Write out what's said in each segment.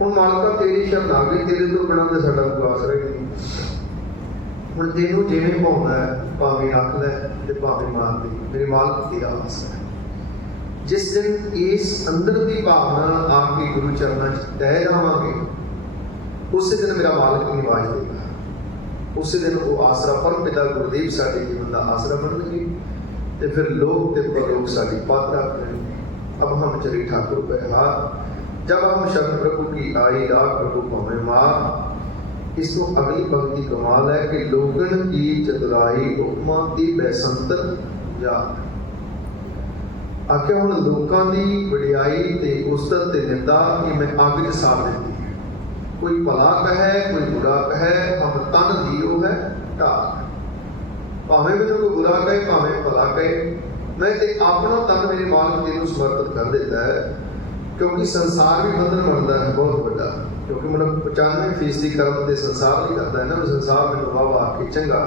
ਹੁਣ ਮਾਲਕਾ ਤੇਰੀ ਸ਼ਰਨ ਆ ਗਈ, ਤੇਰੇ ਤੋਂ ਬਿਨਾਂ ਤਾਂ ਸਾਡਾ ਕੋਈ ਆਸਰਾ ਹੀ ਨਹੀਂ। ਹੁਣ ਤੈਨੂੰ ਜਿਵੇਂ ਭਾਉਂਦਾ ਭਾਵੇਂ ਰੱਖ ਲੈ ਤੇ ਭਾਵੇਂ ਮਾਰ ਦੇ, ਮੇਰੇ ਮਾਲਕ ਤੇਰਾ ਆਸਰਾ ਹੈ। ਜਿਸ ਦਿਨ ਇਸ ਅੰਦਰ ਦੀ ਭਾਵਨਾ ਨਾਲ ਆ ਕੇ ਗੁਰੂ ਚਰਨਾਂ 'ਚ ਤਹਿ ਜਾਵਾਂਗੇ, ਉਸੇ ਦਿਨ ਮੇਰਾ ਮਾਲਕ ਨਿਵਾਜ ਦੇਗਾ। ਉਸੇ ਦਿਨ ਉਹ ਆਸਰਾ ਪਰਮ ਪਿਤਾ ਗੁਰਦੇਵ ਸਾਡੇ ਜੀਵਨ ਦਾ ਆਸਰਾ ਬਣਨਗੇ ਤੇ ਫਿਰ ਲੋਕ ਤੇ ਪਰਲੋਕ ਸਾਡੀ ਪਾਤਰਾ करेंगे। अब हम चले ठाकुर पे हाथ, जब हम शरण प्रभु की आई राग प्रभु पवे मार। इस तो अगली पंक्ति कमाल है कि लोगन की चतुराई उपमा दी बैसंतर जा आखे हुण लोकां दी वडियाई ते उस्तत ते निंदा कि मैं अग च साड़ दित्ती है। कोई भला कहे कोई बुरा कहे, हम तन दियो है ढाक। भावें मैनूं कोई बुरा कहे भावें भला कहे, मैं ते अपना तन मेरे मालक जी नूं समर्पित कर देता है। क्योंकि संसार भी बंधन बनता है बहुत बड़ा, क्योंकि मतलब 95% कर्म तो संसार नहीं करता है ना, संसार मैनूं वाह वाह के चंगा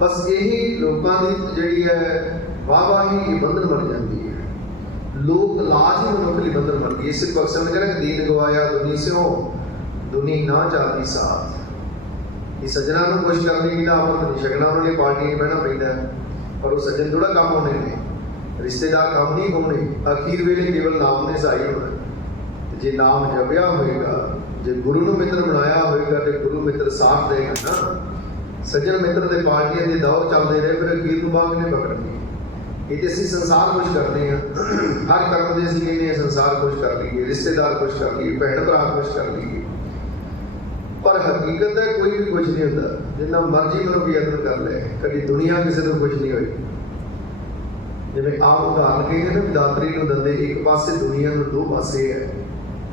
बस यही लोगों की जी है वाह वाह ही बंधन बन जाती है। लोक लाज ही मनुख की बंधन बन गई। इस बख्शन ने कहना दीन गवाया दुनी स्यों दुनी ना जाती साथ। ये सज्जना को खुश करने की ना अमृत नहीं छकना, उन्होंने पार्टी में बहना पैदा है, पर वो सज्जन थोड़ा काम होने ने, रिश्तेदार काम नहीं होने। अखीर वेले केवल नाम ने सहाई होना। जे नाम जपिया होएगा, जे गुरु नूं मित्र बनाया होएगा तो गुरु मित्र साथ देगा ना। सज्जन मित्र के पार्टियां के दौर चलते रहे, फिर अखीर नूं बाग ने पकड़नी। ये तो असं संसार खुश करते हैं, हर कर्म के असं कहने संसार खुश कर लीए, रिश्तेदार खुश कर लीए, भैन भरा खुश कर लीए, पर हकीकत है कोई भी कुछ नहीं होता। जिन्ना मर्जी मनुख यत्न कर ले, कभी दुनिया किसी को कुछ नहीं हुई। जिवें आप उदाहरण कही ना, दातरी को दंदे एक पासे दुनिया में दो पासे है।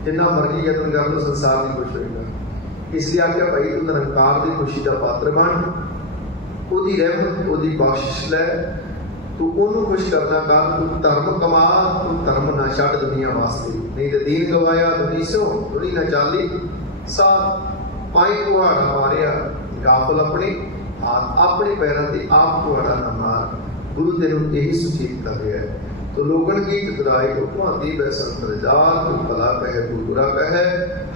जिन्ना मर्जी यत्न कर लो संसार नहीं कुछ होगा। इसलिए आख्या भाई तू निरंकार की खुशी का पात्र बन, उसकी रहमत उसकी बख्शिश लै, तू उन्होंने खुश करना कर, तू धर्म कमा, तू धर्म ना छड्ड दुनिया वास्ते। नहीं तो दीन गवाया दुनी स्यों दुनी ना चाली साथ। पाई कुहाड़ा मारिया गाफल अपने हाथ, अपने पैरों से आप कुहाड़ा ना मार। गुरु तेनों यही सूचित कर रहा है। तो लोगन की चतुराई उपमा दी बैसंतर जा, तू भला कहे कोई बुरा कहे,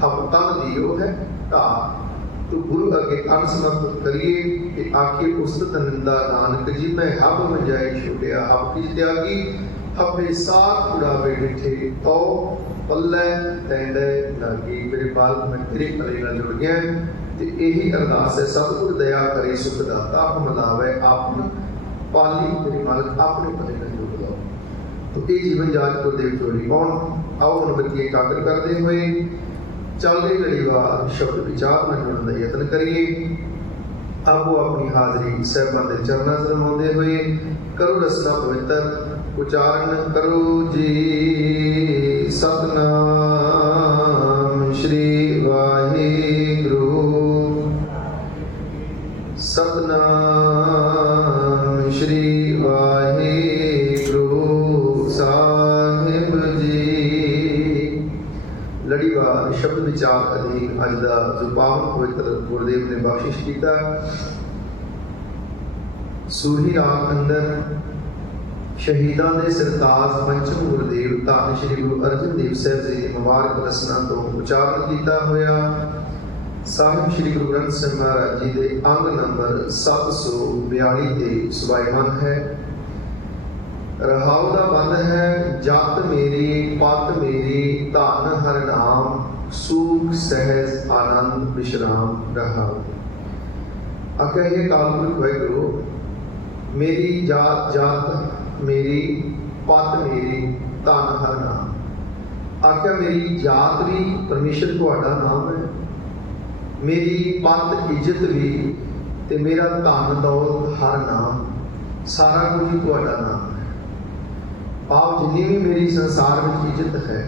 हम तन दियो है ढाक। तो गुरु अगे तन समर्पित करिए कि आखिर उस्तत निंदा नानक जी मैं हब में जाए छुटिया हब की त्यागी। अपने साथ उड़ावे डिठे तो पल्ले तैंडे लागी। मेरे बालक मैं तेरे भले नाल जुड़ गया ते यही अरदास है। सतगुर दया करे सुख दाता, हम लावे आपन पाली। मेरे मालक अपने भले नाल जुड़ लो। तो ये जीवन जाच गुरदेव जोड़ी कौन आओ हम बच्चे एकाग्र करते हुए चल रही लड़ीवार शब्द विचार में जुड़ने का यत्न करिए। आपो अपनी हाजरी साहिबान के चरणों से रमाते हुए करो रसना पवित्र उच्चारण करो जी। सतनाम श्री वाहिगुरु, सतनाम श्री वाहिगुरु साहिब जी। लड़ीवार शब्द विचार अधीन अज का जो पावन पवित्र गुरदेव ने बख्शिश किया। सूही राग अंदर शहीदां दे सरताज पंचम गुरदेव धन श्री गुरु अर्जन देव साहब जी की मुबारक रसना तो उच्चारण किया होया। साहिब श्री गुरु ग्रंथ साहिब महाराज जी के अंग नंबर 742 के सुभाईमान है। रहाव का बंद है जत मेरी पत मेरी धन हर नाम, सुख सहज आनंद विश्राम रहाव। आख्या ये कालपुरख वाहिगुरु मेरी जात जात मेरी पत मेरी धन हर नाम। आख्या मेरी जात भी परमेश्वर तुहाडा नाम है, मेरी पत इज्जत भी ते मेरा धन दौलत हर नाम, सारा कुछ ही तुहाडा नाम है। आप जिन्नी भी मेरी संसार में इज्जत है,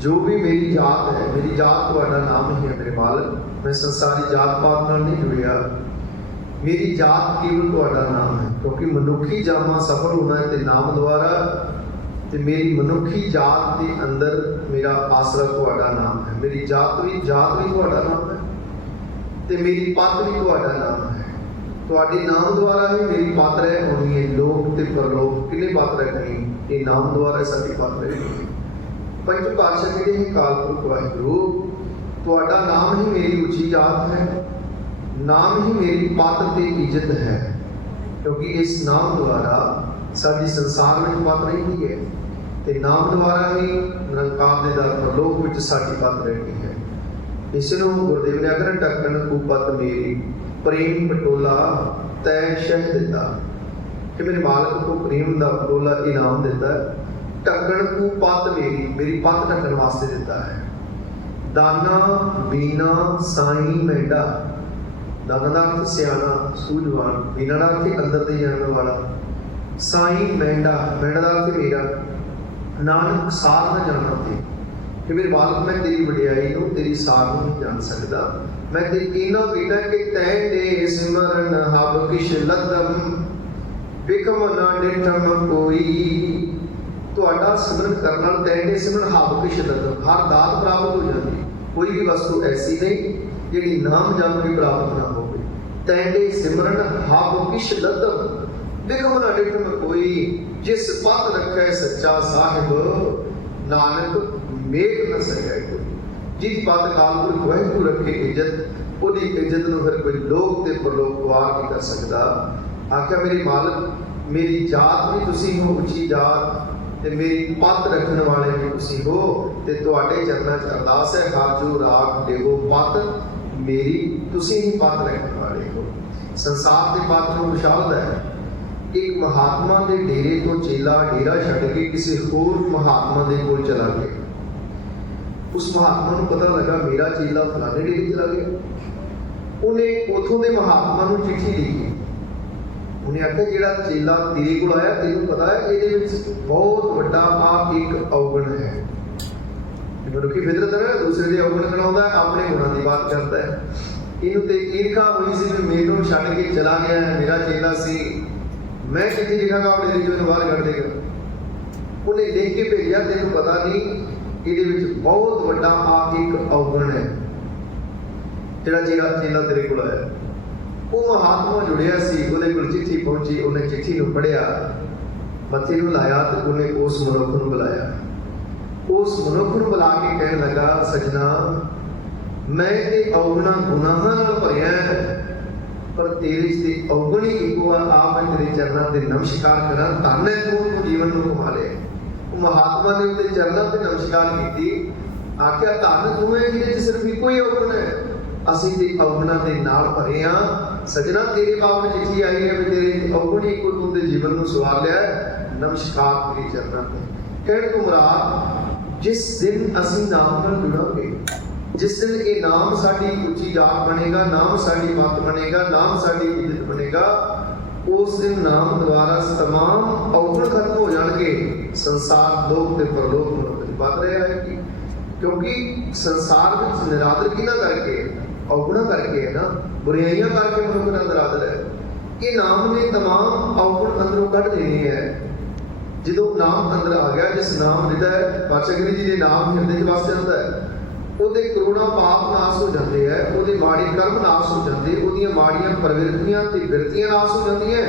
जो भी मेरी जात है, मेरी जात तुहाडा नाम ही है। मेरे मालक मैं संसारी जात पात नाल नहीं जुड़िया, मेरी जात केवल तुहाडा नाम है। क्योंकि मनुखी जामा सफल होना है ते नाम द्वारा, ते मेरी मनुखी जात के अंदर मेरा आसरा तुहाडा नाम है। मेरी जात भी तुहाडा नाम है ते मेरी पत भी तुहाडा नाम है। तुहाडे नाम द्वारा ही मेरी पत रह होनी है। लोक ते परलोक किने पत रखनी, ये नाम द्वारा साडी पत रखनी। पंच पातशाह कहते हैं कालपुरख वाहिगुरु तुहाडा नाम ही मेरी उची जात है, नाम ही मेरी पत ते इज्जत है, क्योंकि इस नाम द्वारा साडी संसार में पत रहती है ते नाम द्वारा ही निरंकार दे दर परलोक विच साडी पत रहती है। इस नूं गुरुदेव ने आखिर ढक्कन कूपत मेरी प्रेम पटोला तै शह दिता कि मेरे मालक को प्रेम का पटोला इनाम दिता है। ढक्कन को पत मेरी पत ढक्कन वास्ते दिता है। दाना बीना साई मेंढा, दाना का अर्थ सियाना सूझवान, बीना का अर्थ अंदर दे जाने वाला, साई मेंढा, मेंढा का अर्थ मेरा, नानक सार न जाना ते कि मेरे मालक मैं तेरी वडियाई नूं तेरी सार नूं नहीं जान सकता। मैं ते इना बेटा कि तै दे सिमरन हब किश लदम बिकम ना डिठम कोई, तुहाडा सिमरन करन नाल तै दे सिमरन हब किश लदम, हर दात प्राप्त हो जाती। कोई भी वस्तु ऐसी नहीं जिहड़ी नाम जप के प्राप्त ना होवे। तै दे सिमरन हब किश लदम बिकम ना डिठम कोई, जिस पत रखे सच्चा साहिब नानक मेघ न सके कोई। जिस पत कालपुरख वाहिगुरू रखे इज्जत, उहदी इज्जत नूं फिर कोई लोक ते परलोक गवार नहीं कर सकता। आख्या मेरे मालक मेरी जात भी तुसी हो उची जात ते मेरी पत रखने वाले भी तुसी हो, ते तुहाडे चरनां च अरदास है हर जो राग देवो पत मेरी, तुसी ही पत रखने वाले हो। संसार के पत नूं विछालदा है। एक महात्मा के डेरे तो चेला डेरा छड्ड के किसी होर महात्मा के कोल चला गया। उस महात्मा को पता लगा मेरा चेला फलाने डेरे चला गया। उन्हें उथों के महात्मा को चिट्ठी लिखी। उन्हें आख्या जिहड़ा चेला तेरे कोल आया तेनों पता है ये बहुत वड्डा आप एक अवगुण है। मनुखी फितरत है, दूसरे के अवगुण गिनाउंदा है, अपने गुणां की बात करता है। इनू ते ईर्खा हुई सी कि मैनूं छड्ड के चला गया है, मेरा चेला सी, मैं चिट्ठी लिखांगा अपने डेरे चों बाहर कढ देगा। उन्हें लिख के भेजा तेनों पता नहीं ये बहुत वड्डा आ एक अवगुण है जिहड़ा चेला तेरे कोल आया। वो महात्मा जुड़िया सी, उहदे कोल चिट्ठी पहुंची, उन्हें चिट्ठी नूं पढ़िया, मत्थे नूं लाया ते उन्हें उस मनुख नूं बुलाया। उस मनुख नूं बुला के कहण लगा सजना मैं ते अवगुणा गुनाहां नाल भरिया पर तेरे ते अवगुण ही इको आ मैं तेरे चरनां ते नमस्कार करा, धन है तूं जीवन नूं कमा लिया। महात्मा ने उनके चरणों पर नमस्कार की। आख्या धन तू है जिहदे सिर्फ इको ही अवगुण है, असीं ते अवगुणां दे नाल भरे हां। सजना तेरे पाप में चिट्ठी आई है भी तेरे अवगुण ही इको तूं दे जीवन नूं सवार लिया, नमस्कार तेरे चरणों पे। कहण तू मुराद जिस दिन असीं नाम नाल जुड़ांगे, जिस दिन ये नाम साडी उची जात बनेगा, नाम साडी मत बनेगा, नाम साडी इज्जत बनेगा, उस दिन नाम द्वारा तमाम अवगुण खत्म हो जाएंगे। संसार लोक ते परलोक में बद रहा है क्योंकि संसार में निरादर की ना करके अवगुणा करके है ना, बुराइयां करके मनुख निरादर है। ये नाम ने तमाम अवगुण अंदरों कढ़ देने है। जो नाम अंदर आ गया, जिस नाम लिखा है पातशाह गिरी जी ने नाम हिरदे वास्ते आता है, ਉਹਦੇ ਕਰੋੜਾਂ ਪਾਪ ਨਾਸ ਹੋ ਜਾਂਦੇ ਹੈ, ਉਹਦੇ ਮਾੜੇ ਕਰਮ ਨਾਸ ਹੋ ਜਾਂਦੇ, ਉਹਦੀਆਂ ਮਾੜੀਆਂ ਪ੍ਰਵਿਰਤੀਆਂ ਤੇ ਬਿਰਤੀਆਂ ਨਾਸ ਹੋ ਜਾਂਦੀਆਂ,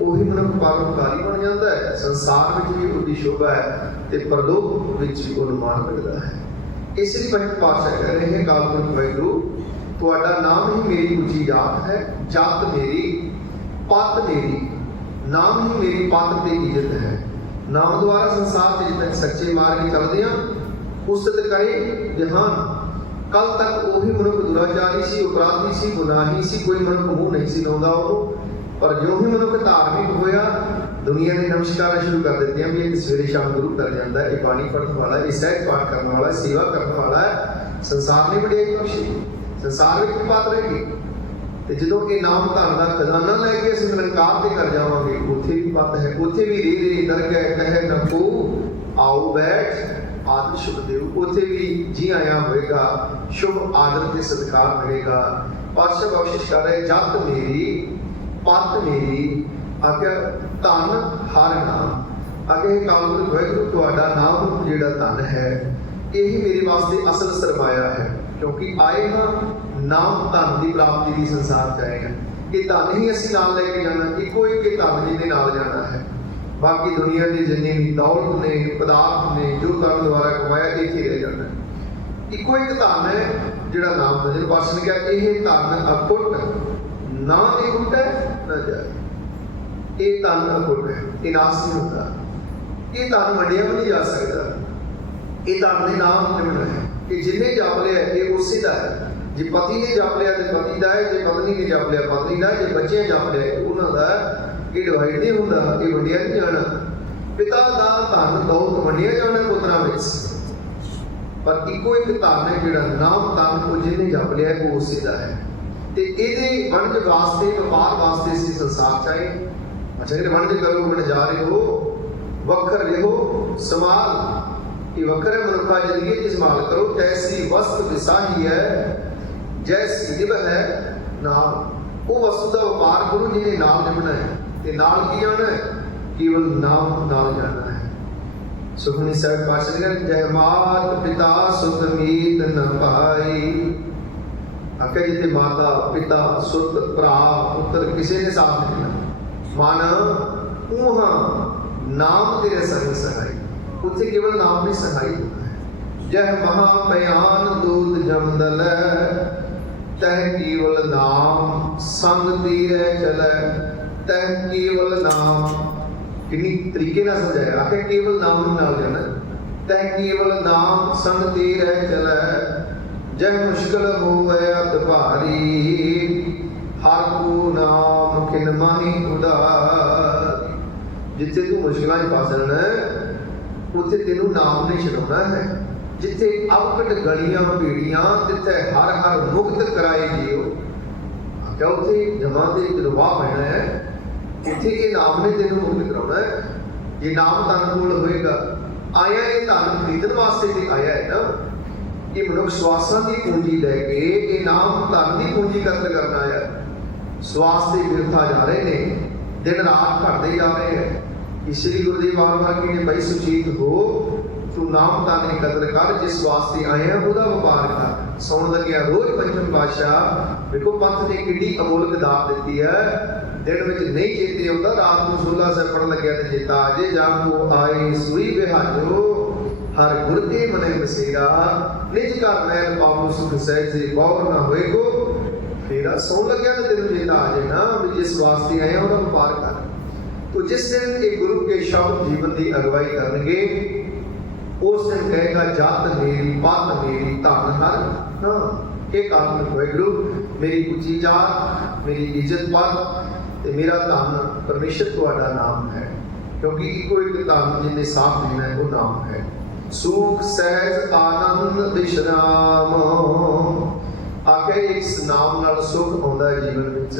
ਉਹੀ ਮਨੁੱਖ ਪਰਉਪਕਾਰੀ ਬਣ ਜਾਂਦਾ ਹੈ। ਸੰਸਾਰ ਵਿੱਚ ਵੀ ਉਹਦੀ ਸ਼ੋਭਾ ਹੈ ਤੇ ਪਰਲੋਕ ਵਿੱਚ ਵੀ ਉਹਨੂੰ ਮਾਣ ਮਿਲਦਾ ਹੈ। ਇਸ ਲਈ ਪੰਜ ਪਾਤਸ਼ਾਹ ਕਹਿ ਰਹੇ ਹਨ ਕਾਲਪੁਰਖ ਵਾਹਿਗੁਰੂ ਤੁਹਾਡਾ ਨਾਮ ਹੀ ਮੇਰੀ ਉੱਚੀ ਜਾਤ ਹੈ, ਜਾਤ ਮੇਰੀ ਪਤ ਮੇਰੀ, ਨਾਮ ਹੀ ਮੇਰੀ ਪਤ ਤੇ ਇੱਜ਼ਤ ਹੈ। ਨਾਮ ਦੁਆਰਾ ਸੰਸਾਰ 'ਚ ਜਿੱਥੇ ਸੱਚੇ ਮਾਰਗ ਚੱਲਦੇ ਹਾਂ उस्त करे जहान। कल तक वही मनुख दुराचारी सी, अपराधी सी, गुनाही सी, कोई मनुख मुंह नहीं सी लाउंदा उहनूं, पर जो ही मनुख धार्मिक होया दुनिया ने नमस्कार शुरू कर देते हैं भी एक सवेरे शाम गुरु कर जाता है, ये पानी पढ़ने वाला है, ये सहज पाठ करने वाला है, सेवा करने वाला है। संसार नहीं बढ़िया बख्शी, संसार में बात रहेगी। तो जो ये नाम धन का खजाना लैके असीं निरंकार ते कर जावांगे, उत्थे भी पत है, उत्थे भी रे रे दरगह कहे न को आओ बैठ आदर शुभ देव, उत्थे भी जी आया होएगा, शुभ आदर के सत्कार मिलेगा। पातशाह बख्शिश कर रहे जत मेरी पत मेरी, आख्या धन हर नाम, आगे कालपुरख वाहिगुरू तुहाडा नाम जिहड़ा धन है यही मेरे वास्ते असल सरमाया है, क्योंकि आए हाँ नाम धन की प्राप्ति की संसार च आए हैं। ये धन ही असीं नाल लैके जाना, इको एक धन जी दे नाल जाना है। बाकी दुनिया की जिन्नी भी दौलत ने पदार्थ ने जो कर्म द्वारा कमाया इत्थे रह जाता है। इको एक धन है जिहड़ा नाम दा, जिहਨੂੰ पातशाह ने कहा यह धन अकुट ना भी कुट है ना जाए। ये धन अकुट है, ये नाश नहीं होता, ये धन वंडिया भी नहीं जा सकता। ये धन के नाम निमना है कि जिन्हें जप लिया ये उसी का है। जे पति ने जप लिया तो पति का है, जे पत्नी ने जप लिया पत्नी का है, जे बच्चे जप लिया उन्होंने का है। ये डिवाइड नहीं होता, ये वंडिया नहीं जाना। पिता का धन दौलत वंडिया जाना पुत्रा में, पर इको एक धन है जिहड़ा नाम धन को जिन्हें जप लिया वो उसी का है। तो ये वणज वास्ते व्यापार वास्ते असीं संसार चाहे अच्छा कि वणज करो वणजारे हो वखर रहो संभाल। ये वखर है मनुखा जिंदगी की संभाल करो। तैसी वस्तु विसाही है जैसी दिव है नाम। वो वस्तु का व्यापार करो जिन्हें नाम निभना है। ते नाल की जाना है, केवल नाम नाल जाना है। सुखमनी साहिब पातशाह ने कहा जय मात पिता सुत मीत न पाई। आखे जिथे माता पिता सुत भरा पुत्र किसी ने साथ नहीं देना। मन ऊहा नाम तेरे संग सहाई, उत्थे केवल नाम भी सहाई होता है। जय महापयान दूत जमदल तह केवल नाम संग तीरे चले। तह केवल नाम किन्नी तरीके ना समझाया। आखिर केवल नाम नाल जाना। तह केवल नाम संग तीरे चले। जय मुश्किल होवे अत भारी हर को नाम खिन माही उदार। जिथे तू मुश्किलों में फस जाना है उत्थे तेनू नाम नहीं छड़ाना है। जिथे अवकट गलियां पीड़ियां तिथे हर हर मुक्त कराए जियो। क्या उत्थे जमा दे वाह पैना है, उत्थे ये नाम ने तेनू मुक्त कराना है। ये नाम धन कोल होएगा। आया ये धन खरीदण वास्ते भी आया है ना। ये मनुख स्वासां की पूंजी लैके ये नाम धन की पूंजी इकट्ठ करना आया। स्वास के विरथा जा रहे ने, दिन रात घटते जा रहे हैं। श्री गुरुदेव बार कहते बई सुचेत हो तू नाम धन की कदर कर। जिस वास्ते आए हैं वह व्यापार कर। सौण लग्या रोज पंचम पातशाह देखो पंथ ने किड्डी अमोलक दात दी है। दिन में नहीं चेते आता, रात को 16 से पढ़ लग्या तो चेता आजे। जागो आए सुई बिहाजो हर गुर के मने बसेरा। निज घर मैल पाओ सुख सहज बौर ना होए को फेरा। सौण लग्या तो तेन चेता आ जाए ना भी जिस वास्ते आए वह व्यापार कर। तो जिस दिन एक गुरु के शब्द जीवन की अगवाई करेंगे उस दिन कहेगा जात मेरी पत मेरी धन हर ना। एक आत्मिक होए गुरु मेरी ऊंची जात मेरी इज्जत पत मेरा धन परमेश्वर तुहाडा नाम है। क्योंकि कोई एक धन जिन्हें साथ देना है वो नाम है। सुख सहज आनंद विश्राम। आखिर इस नाम नाल सुख आउंदा है जीवन विच,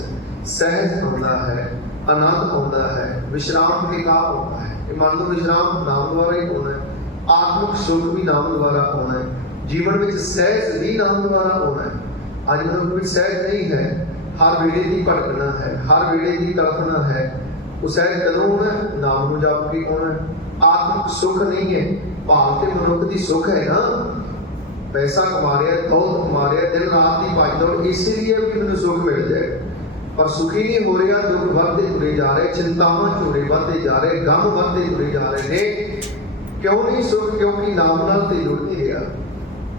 सहज आउंदा है, आनंद आउंदा है, विश्राम के लाभ होता है। ये मान लो विश्राम नाम द्वारा ही होना है। आत्मिक सुख भी नाम द्वारा होना है। जीवन में सहज भी नाम द्वारा होना है। आज मनुख में सहज नहीं है, हर वेले की भटकना है, हर वेले की कल्पना है। वो सहज कदों होना है, नाम को जप के होना है। आत्मिक सुख नहीं है, भाव ते मनुख की सुख है ना। पैसा कमा रहा है, दौलत कमा रहा है, दिन रात की भज दौड़ इसीलिए भी मैंने सुख मिल जाए, पर सुखी नहीं हो रहा। दुख बढ़ते तुरे जा रहे, चिंतावां चोरे बढ़ते जा रहे, गम बढ़ते तुरे जा रहे हैं। क्यों नहीं सुख? क्योंकि नाम नाल ते जुड़ नहीं रहा।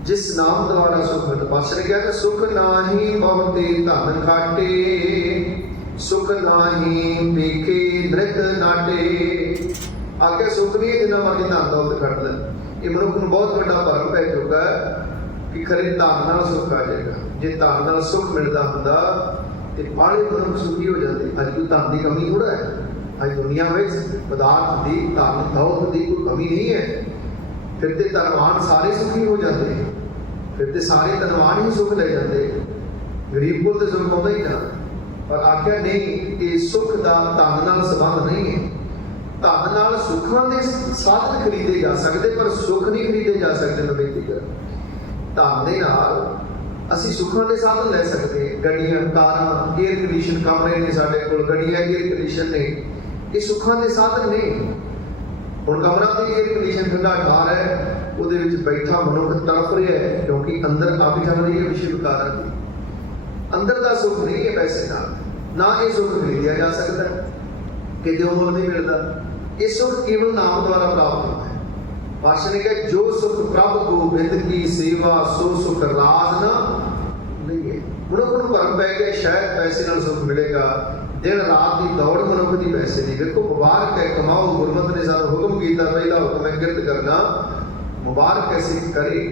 जिस नाम द्वारा सुख मिलता, पातशाह ने कहा सुख नाही बहुते धन खाटे सुख नाही देखे नृत नाटे। आगे सुख नहीं है जिन्ना मर्जी धन दौलत खट ले। ये मनुख को बहुत बड़ा भरम पै चुका है कि खरे धन नाल सुख आ जाएगा। जे धन नाल सुख मिलता हुंदा ते बाले मनुख सुखी हो जाते। अज कोई धन की कमी थोड़ा है। अज दुनिया में पदार्थ की धन दौलत की कोई कमी नहीं है। फिर तो धनवान सारे सुखी हो जाते, फिर तो सारे धनवान ही सुख ले जाते। गरीब को तो सुख आता ही ना। पर आख्या नहीं, ये सुख का धन नाल संबंध नहीं है। धन नाल सुखां दे साधन खरीदे जा सकते, पर सुख नहीं खरीदे जा सकते। व्यक्तिगत धन दे नाल ਅਸੀਂ ਸੁੱਖਾਂ ਦੇ ਸਾਧਨ ਲੈ ਸਕਦੇ ਹਾਂ। ਗੱਡੀਆਂ, ਕਾਰਾਂ, 에ਅਰ ਕੰਡੀਸ਼ਨ ਕਮਰੇ ਨੇ ਸਾਡੇ ਕੋਲ, ਗੱਡੀਆਂ 에ਅਰ ਕੰਡੀਸ਼ਨ ਨੇ। ਇਹ ਸੁੱਖਾਂ ਦੇ ਸਾਧਨ ਨੇ। ਹੁਣ ਕਮਰਾ ਤੇ 에ਅਰ ਕੰਡੀਸ਼ਨ ਠੰਡਾ ਠਾਰ ਹੈ, ਉਹਦੇ ਵਿੱਚ ਬੈਠਾ ਮਨੁੱਖ ਤੜਫ ਰਿਹਾ ਹੈ ਕਿਉਂਕਿ ਅੰਦਰ ਅੱਗ ਚੱਲ ਰਹੀ ਹੈ ਵਿਸ਼ੇ ਵਿਕਾਰਾਂ ਦੀ। ਅੰਦਰ ਦਾ ਸੁੱਖ ਨਹੀਂ ਹੈ ਪੈਸੇ ਨਾਲ। ਨਾ ਇਹ ਸੁੱਖ ਖਰੀਦਿਆ ਜਾ ਸਕਦਾ, ਕਿਤੇ ਮੁੱਲ ਨਹੀਂ ਮਿਲਦਾ। ये सुख केवल नाम द्वारा प्राप्त होता है। पातशाह ने कहा जो सुख प्रभ गोबिंद की सेवा सो सुख राज ना नहीं है। मनुख को भरम पै गया शायद पैसे नाल सुख मिलेगा, दिन रात की दौड़ मनुख की पैसे की। देखो मुबारक है कमाओ, गुरमत ने सानू हुक्म किया, पहला हुक्म है किरत करना, मुबारक ऐसे करे।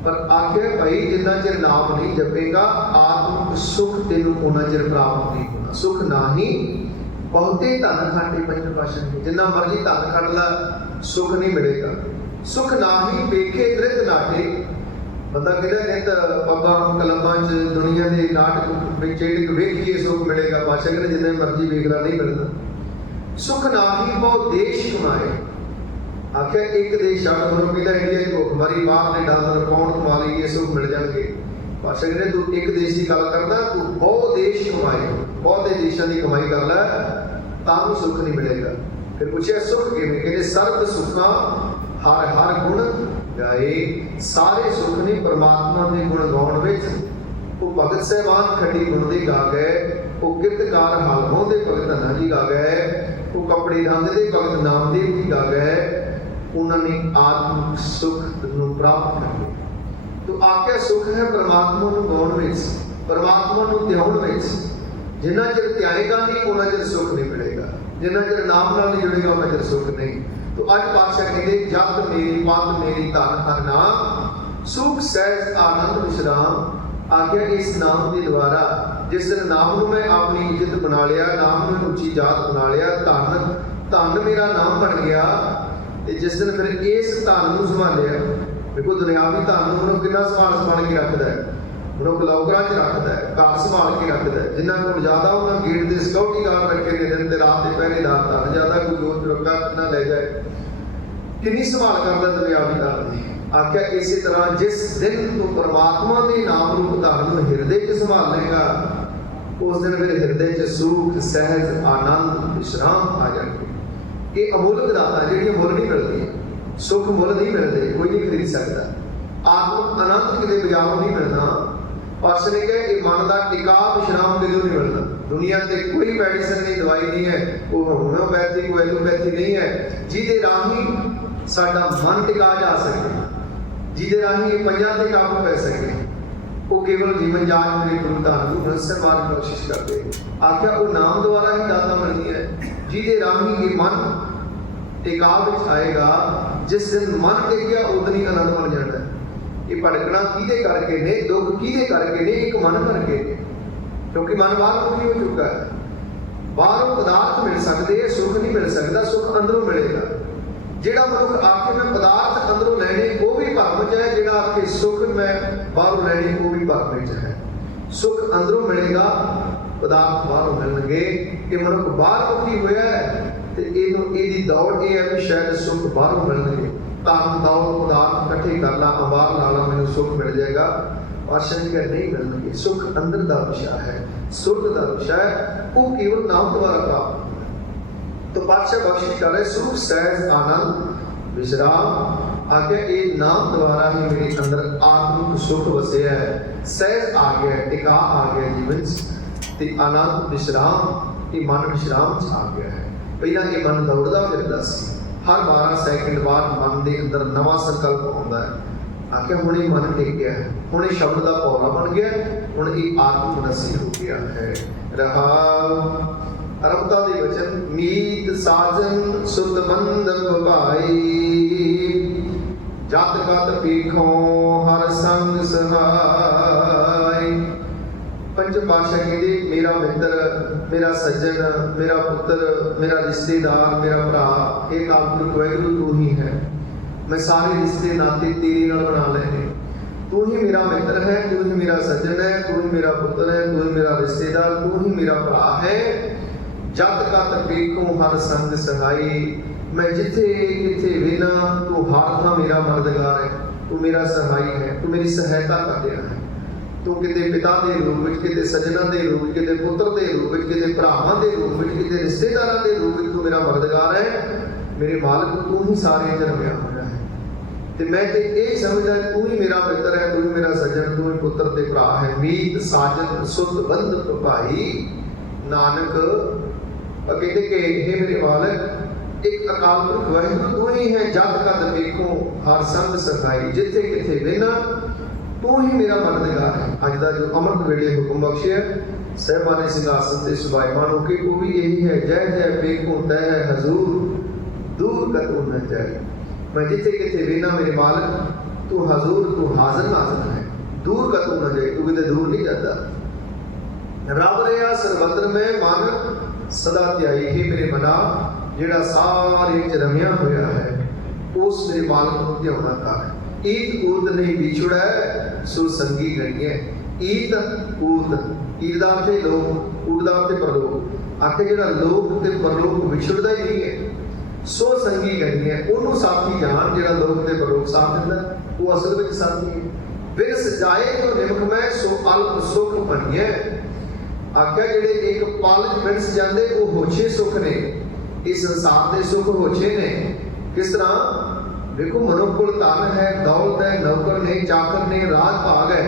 पर आखिर भाई जिन्ना चिर नाम नहीं जपेगा आत्मक सुख तेन उन्ना चिर प्राप्त नहीं होना। सुख ना ही बहुते धन खाटे पंज पातशाह ने, जिन्ना मर्जी धन खट ला सुख नहीं मिलेगा। सुख ना ही पेखे दृत नाटे, बंदा कहता नित पब्बा कलमां च दुनिया के नाटक विच वेखिए सुख मिलेगा। पातशाह कहते जिन्ने मर्जी वेख ला नहीं मिलता। सुख ना ही बहु देश कमाए, आखिया एक देश छड़ मनो कहता इंडिया च भुखमरी बाहर ने डॉलर पाउंड कमा लीए सुख मिल जाएंगे। पातशाह कहते तू एक देश की गल करदा, तू बहुत देश कमाए, बहुते देशों की कमाई कर लै तां सुख नहीं मिलेगा। फिर पूछे सुख किवें, कहते सर्व सुखा हर हर गुण गाए। सारे सुख ने परमात्मा के गुण गाउण विच। वो भगत साहबान खड़ी गुण दे गा गए, वो किरतकार हालहों दे भगत धन्ना जी गा गए, वो कपड़े रंग दे भगत नामदेव जी गा गए। उन्होंने आत्मिक सुख नूं प्राप्त कर लिया। तो आख्या सुख है परमात्मा नूं गाउण विच, परमात्मा नूं ध्याउण विच। जिन्ना चिर ध्याएगा नहीं उन्ना चिर सुख नहीं मिलेगा, जिन्ना चिर नाम नाल नहीं जुड़ेगा उन्ना चिर सुख नहीं। तो अज पातशाह कहते जत मेरी मत मेरी धन हर नाम सुख सहज आनंद विश्राम। आखिर इस नाम के द्वारा जिस दिन नाम में अपनी इज्जत बना लिया, नाम में उच्ची जात बना लिया, धन धन मेरा नाम बन गया। जिस दिन फिर इस धन को संभालिया, देखो दुनियावी धन मनुख कितना संभाल के रखता है, मनुख लॉकरां च रखता है, घर संभाल के रखता है। जिन्होंने को ज्यादा उन्होंने गेट के सिक्योरिटी गार्ड रखे ने, दिन के रात के पहरेदार धन ज्यादा कोई जोत रखा ना ले जाए, कितनी संभाल करता दुनियावी धन की। आख्या इसी तरह जिस दिन तू परमात्मा के नाम रूप धन को हिरदे च संभाल लेगा, उस दिन फिर हिरदे च सुख सहज आनंद विश्राम आ जाएंगे। ये अमूलक दाता जी मुल नहीं मिलती, सुख मुल नहीं मिलते, कोई नहीं खरीद सकता। आत्मक आनंद कितने बाजारों नहीं मिलना। पातशाह ने कहा ये मन का टिका विश्राम कदों नहीं मिलता। दुनिया से कोई मेडिसिन नहीं, दवाई नहीं है, वो होम्योपैथी कोई एलोपैथी नहीं है जिहदे राही साडा मन टिका जा सके, जिहदे राही ये पंजां ते काबू पै सके। वो केवल जीवन जाच मेरे गुरु धन को रहस्य मार्ग कोशिश करते। आख्या वो नाम द्वारा ही दाता मिलनी है, जिहदे राही ये मन टिका विच आएगा। जिस दिन मन टिक गया उस दिन ही आनंद बन जाता है। ये भड़कना किहदे करके ने, दुख किहदे करके ने, एक मन करके, क्योंकि मन बाहर मुखी हो चुका है। बाहरों पदार्थ मिल सकते हैं, सुख नहीं मिल सकता, सुख अंदरों मिलेगा। जिहड़ा मनुख आखे मैं पदार्थ अंदरों लैने वो भी भरम च है, जिहड़ा आखे सुख मैं बाहरों लैने वो भी भरम च है। सुख अंदरों मिलेगा, पदार्थ बाहरों मिलणगे। ये मनुख बाहर मुखी होया है ते इहदी दौड़ ये है कि शायद सुख बाहरों मिलणगे। धन दौलत पदार्थ इकट्ठे कर ला, अंबार ला ला, मैनूं सुख मिल जाएगा। पातशाह जी कहते नहीं मिलणगे। सुख अंदर का विषय है, सुख का विषय है, वो केवल नाम द्वारा प्राप्त होता है। तो पातशाह बख्शिश कर रहे सुख सहज आनंद विश्राम। आगे ये नाम द्वारा ही मेरे अंदर आत्मिक सुख वसिया है, सहज आ गया, टिका आ गया जीवन ते आनंद विश्राम, ये मन विश्राम च आ गया है। पहला ये मन दौड़दा फिरदा सी, हर 12 सैकंड बाद मन के अंदर नवा संकल्प आता है। आखिर हुण ये मन टिक गया है, हुण ये शब्द का पौला बन गया, हुण ये आत्मनसी हो गया है। रहाव अरबता दे वचन मीत साजन सुत बंधन भाई, जत कत पीखों हर संग सहाय। पंच पातशाह कहते मेरा मित्र, मेरा सज्जन, मेरा पुत्र, मेरा रिश्तेदार, मेरा भरा, एक आत्मिक वाहिगुरू तू ही है। मैं सारे रिश्ते नाते तेरे नाल बना लेने। तू ही मेरा मित्र है, तू ही मेरा सज्जन है, तू ही मेरा पुत्र है, तू ही मेरा रिश्तेदार, तू ही मेरा भरा है। जत कत पेखों हर संग सहाई, मैं जिथे किथे विना तू हर था मेरा मददगार है, तू मेरा सहाई है, तू मेरी सहायता कर रहा है। तू किते पिता के रूप में, किते सज्जना के रूप, किते पुत्र के रूप में, किते भरावां के रूप में, किते रिश्तेदारां के रूप में तू मेरा मददगार है। मेरे मालिक तू ही सारे जन्मिया होया है। ते मैं ते यही समझदा तू ही मेरा मित्र है, तू ही मेरा सज्जन, तू ही पुत्र ते भरा है। मीत साजन सुत बंध भाई, नानक कहते कि हे मेरे मालिक एक अकाल पुरख वाहिगुरू तू ही है, जग कद देखो हर संग सखाई, जिथे किथे बिना तू ही मेरा मददगार है। अज का जो अमृत वेले हुक्म बख्शिया सहबाने सिंहासन से सुभाईमान होके वो भी यही है, जय जय पेखो तय हजूर दूर कतू न जाए। मैं जिथे किथे बिना मेरे मालिक तू हजूर, तू हाजिर नाजिर है, दूर कतू न जाए, तू किते दूर नहीं जाता। रब रहा सर्वत्र में मन सदा ध्याई ही मेरे मना, जिहड़ा सारे च रमिया होया है उस मेरे मालिक को ध्याना कर। ईद ऊद नहीं बिछुड़ा सो संगी गणिए। ईद ऊद, ईद दा अर्थ लोक, ऊद दा अर्थ परलोक। आखे जिहड़ा लोक ते परलोक विछड़दा ही नहीं है सो संगी गणिए, ओनू साथी जान जिहड़ा लोक ते परलोक साथ दिंदा, वो असल विच साथी है। बिरस जाए जो निमक में सो अल्प सुख बनिए। आख्या जिहड़े एक पल बिरस जाते वो होछे सुख ने, इस संसार के सुख होछे ने। किस तरह देखो, मनुख कोल धन है, दौलत है, नौकर ने, चाकर ने, राज भाग है,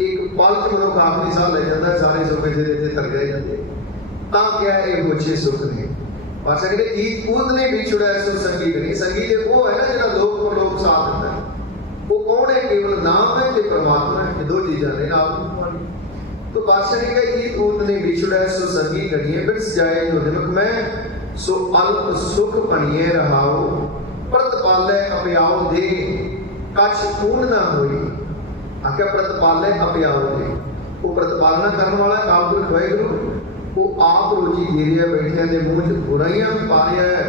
एक पल च मनुख आखिरी साह ले जाता है, सारे सुख इत्थे इत्थे तर गए जाते। तां क्या ये होछे सुख ने। पातशाह कहते ईद ऊद ने बिछुड़ा सो संगी गणी। संगी ते वो है ना जिहड़ा लोक परलोक साथ दिंदा है। वो कौन है? केवल नाम है ते परमात्मा है, दो चीज़ां ने आप। तो बादशाह ने कहा ईद ऊद ने बिछुड़ा सो संगी गणिए, बिरस जाए जो निमक में सो अल्प सुख बनिए रहाओ। प्रतिपाले अपयाओ दे कछ पूर्ण ना होई। आख्या प्रतिपाले अपयाओ दे, वो प्रतिपालना करने वाला काल पुरख वाहिगुरू, वो आप रोजी दे रहा बैठिया के मूँह च बुराइयां भी पा रहा है।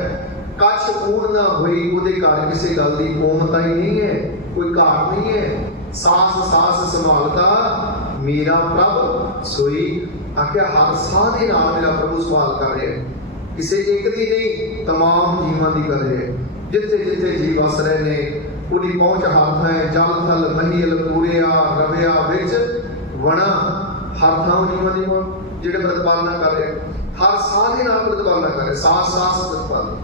कछ पूर्ण ना होई, वो घर किसी गल की कोमता ही नहीं है, कोई घाट नहीं है। सास सास संभालता मेरा प्रभ सोई। आख्या हर साह के नाल मेरा प्रभु सवाल कर रहे हैं, किसी एक दी नहीं तमाम जीवां दी कर रहे हैं। जिथे जिथे जी वस रहे ने पूरी पहुंच हाथ है। जल थल महील पूरिया रविया विच वणा, हर थां जीवां दी जिहड़े प्रतिपालना कर रहे, हर साह के नाल प्रतिपालना कर रहे, सास सास प्रतिपालना।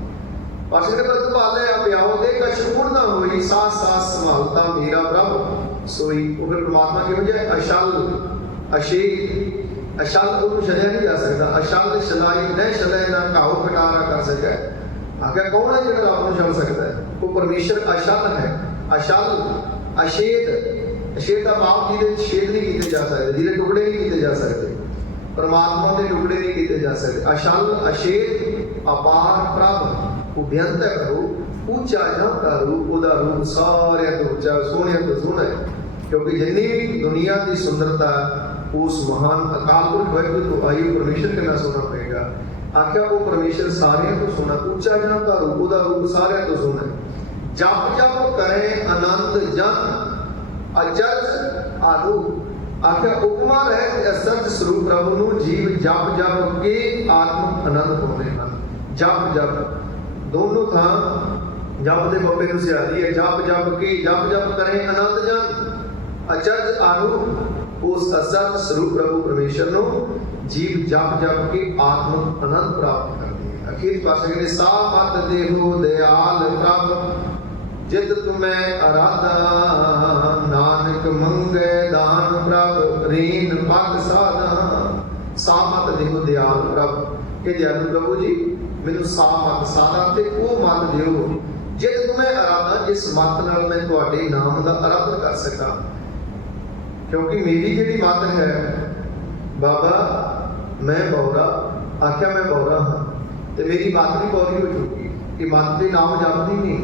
पास प्रतिपाले अपयाओ दे कछ पूर्ण ना होई, सास सास संभालता मेरा प्रभ सोई। वो फिर परमात्मा किहो जिहा अशल अशेत, अशल को छलिया नहीं जा सकता। अशल शलाई न शलै ना घाओ कटारा कर सके। आगे कौन है जिहड़ा रब नूं छल सकता है? वो परमेश्वर अशल है। अशल अशेत, अशेत का भाव जिहदे छेद नहीं किए जा सकते, जिहदे टुकड़े नहीं किए जा सकते, परमात्मा के टुकड़े नहीं किए जा सकते। अशल अशेत अपार प्रभ, वो बेअंत है प्रभु, ऊंचा जाता रूप, उदा रूप सारे तो ऊंचा, सोने तो सोना है। क्योंकि जितनी भी दुनिया की सुंदरता उस महान अकाल पुरख वाहिगुरू को आयु परमेश्वर के ना सोना पड़ेगा। आख्या वो परमेश्वर सारे तो सोना, ऊंचा जाता रूप, उदा रूप सारे तो सोना। जप जप करें आनंद जन अचरज आदू। आख्या उपमा रहे असरज स्वरूप प्रभु नूं जीव जप जप के आत्म आनंद पाउंदे हन। जप जप दोनों था, जप दे बब्बे नूं सियारी है। जप जप के जप जप करें आनंद जन अचरज आदू। उस असरज स्वरूप प्रभु परमेश्वर नूं जीव जप जप के आत्म आनंद प्राप्त करते हैं। अखीर पातशाह कहते सा मत देहो दयाल प्रभ जित तुम्हें आराधा, नानक मंगे दान प्रभ रीन पग साधा। सा मत देहो दयाल प्रभ, के दयालु प्रभु जी मैनू सा मत साधा ते वो मत दिओ जित तुम्हें आराधा, जिस मत नाल मैं तुहाडे नाम दा आराधन कर सका। क्योंकि मेरी जिहड़ी मत है बाबा, मैं बौरा, आख्या मैं बौरा हाँ, तो मेरी मत भी बौरी हो चुकी कि मत के नाम जपदी नहीं।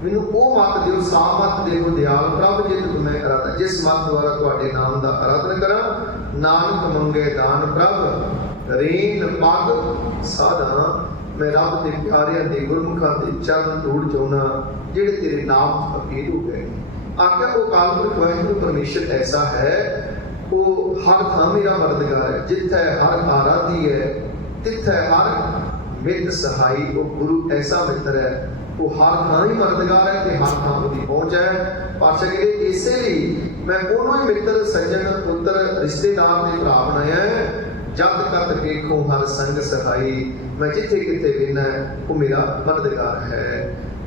मैनू वो मत दिओ, सा मत देओ दयाल प्रभ जित तुम्हें आराधा, जिस मत द्वारा तुहाडे नाम दा आराधन करा। नानक मंगे दान प्रभ रीन पग साधा। मैं रब के प्यारियां दे गुरमुखां दे चरण धूड़ चाहुंदा जिहड़े तेरे नाम अकीद हो गए। आख्या वो काल पुरख वाहिगुरू परमेश्वर ऐसा है, वो हर थां मेरा मददगार है। जिथे हर आराधी है तिथे हर मित्र सहाई। वो गुरु ऐसा मित्र है, वो हर थां ही मददगार है कि हर थां उसकी पहुंच है। पातशाह कहते इसलिए मैं उन्होंने मित्र सज्जन पुत्र रिश्तेदार ने भरा बनाया है। जब कत देखो हर संग सहाई, मैं जिथे किथे बिना वो मेरा मददगार है।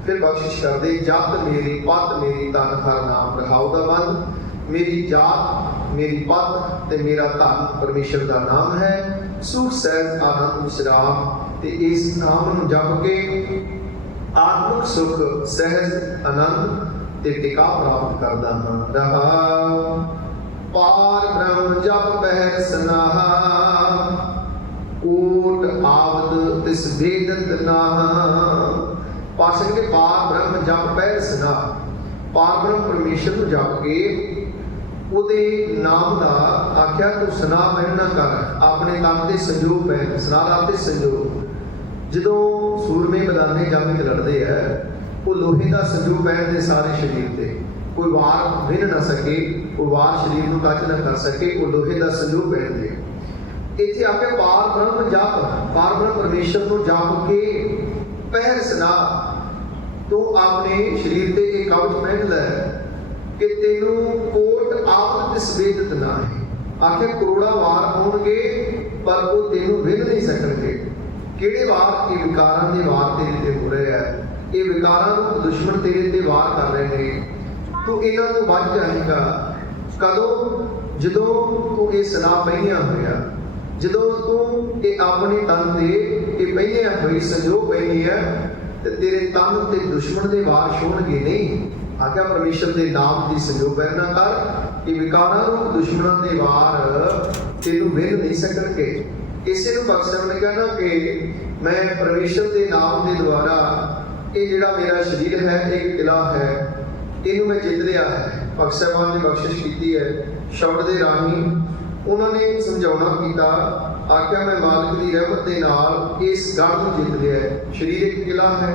फिर बख्शिश कर दे जात मेरी पत मेरी तन हर नाम रहाओ दा बंद। मेरी जात मेरी पत ते मेरा धन परमेश्वर का नाम है। सुख सहज आनंद विश्राम ते इस नाम नूं जप के आत्मिक सुख सहज आनंद ते टिका प्राप्त करदा हां। रहाओ पार ब्रह्म जप बहर सनाहा, कोट आवद तिस भेदत नाहा। पातशाह के पार ब्रह्म जप बहर सना, पार ब्रह्म परमेश्वर नूं जप के ਉਹਦੇ ਨਾਮ ਦਾ ਆਖਿਆ ਤੂੰ ਸਨਾ ਪਹਿਨ ਨਾ ਕਰ, ਆਪਣੇ ਤਨ ਤੇ ਸੰਜੋਗ ਪਹਿਨ, ਸਨਾ ਦਾ ਤੇ ਸੰਜੋਗ। ਜਦੋਂ ਸੂਰਮੇ ਮੈਦਾਨੇ ਜੰਗ ਚ ਲੜਦੇ ਹੈ, ਉਹ ਲੋਹੇ ਦਾ ਸੰਜੋਗ ਪਹਿਨਦੇ ਸਾਰੇ ਸਰੀਰ ਤੇ, ਕੋਈ ਵਾਰ ਵਿੰਨ ਨਾ ਸਕੇ, ਕੋਈ ਵਾਰ ਸਰੀਰ ਨੂੰ ਟੱਚ ਨਾ ਕਰ ਸਕੇ, ਉਹ ਲੋਹੇ ਦਾ ਸੰਜੋਗ ਪਹਿਨਦੇ। ਇੱਥੇ ਆ ਕੇ ਪਾਰ ਬ੍ਰਹਮ ਜਪ, ਪਾਰ ਬ੍ਰਹਮ ਪਰਮੇਸ਼ਰ ਨੂੰ ਜਪ ਕੇ ਪਹਿਰ ਸਨਾ, ਤੂੰ ਆਪਣੇ ਸਰੀਰ ਤੇ ਇਹ ਕਵਚ ਪਹਿਨ ਲੈ कि तेनू कोट आपत तिस भेदत ना है। आखे करोड़ा वार होणगे पर वो तेनू विन नहीं सकणगे। किहड़े वार? ये विकारां दे वार तेरे ते हो रहे हैं, ये विकारां नूं दुश्मन तेरे ते वार कर रहे हैं। तू इन्हां तों बच जाएगा कदों? जदों तू ये सना पहिया होया, जदों तू ये अपने तन ते ये पहिया होई संजोग पहनी है, ते तेरे तन ते दुश्मन दे वार छोड़गे नहीं। आख्या परमेश्वर के नाम की संजोग पहनना कर, कि विकारां रूप दुश्मनों के वार तेनू विन नहीं सकणगे। इसे नूं भगत साहब ने कहना कि मैं परमेश्वर के नाम के द्वारा ये जिहड़ा मेरा शरीर है एक किला है, इनू मैं जित लिया है। भगत साहबान ने बख्शिश की है शब्द के राही, उन्होंने समझाउणा कीता। आख्या मैं मालिक की रहमत के नाल इस गढ़ नूं जित लिया है। शरीर एक किला है,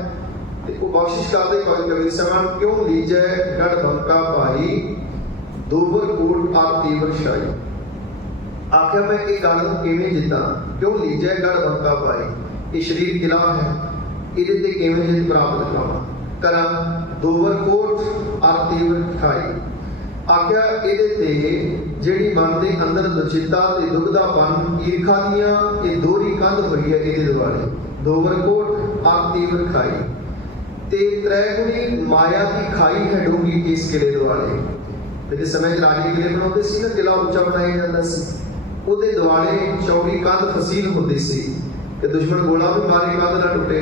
वो बख्शिश करते कवि साहब, क्यों लीजै गढ़ बंका पाई, दोबर कोट आप तीवर शाही। आख्या मैं एक गढ़ नूं किवें जिता, क्यों लीजै गढ़ बंका पाई, ये शरीर किला है, इहदे ते किवें जित प्राप्त करावां, करां दोबर कोट आप तीवर खाई। आख्या इहदे ते जिहड़ी मन दे अंदर दुचिता ते दुग्धापन ईर्खा दियां ये दोहरी कंध होई है, इहदे दुआले दोबर कोट आप तीवर खाई। ते त्रैगुणी माया की खाई है डूंगी इस किले दुआले। जिस समय राजे किले बनाते सी ना, किला उच्चा बनाया जाता सी, उहदे दुआले चौड़ी कंध फसील होंदी सी कि दुश्मन गोला भी मारे कंध ना टुटे।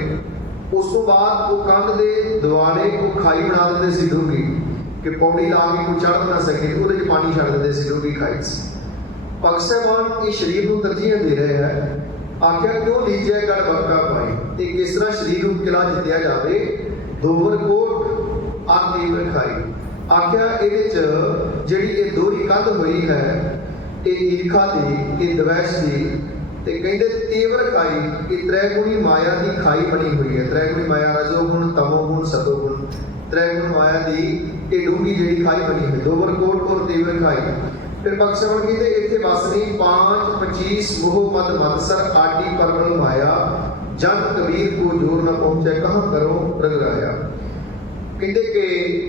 उस तो बाद वो कंध दे दुआले वो खाई बना देते सी डूंगी, कि पौड़ी ला के कोई चढ़ ना सके, उहदे च पानी छड्ड देते सी डूंगी खाई च। भगत साहबान इस शरीर को तरजीह दे रहे हैं। आख्या क्यों लीजै गढ़ बंका पाई, ते किस तरह शरीर को किला जितया जाए, दोवर कोट आप तीवर खाई। आख्या इहदे च जिहड़ी ये दोहरी कंध हुई है, ये ईर्खा दी, ये द्वैश दी, ते कहंदे तीवर खाई, ये त्रैगुणी माया की खाई बनी हुई है। त्रैगुणी माया रजोगुण तमोगुण सतोगुण, त्रैगुण माया की ये डूंगी जिहड़ी खाई बनी हुई, दोवर कोट और तीवर खाई। फिर भगत साहब कहते इत्थे बसनी 5-25 मोह मद मत्सर आटी परवल माया, जन कबीर को जोर न पहुंचे कहां करो रगराया। कहते कि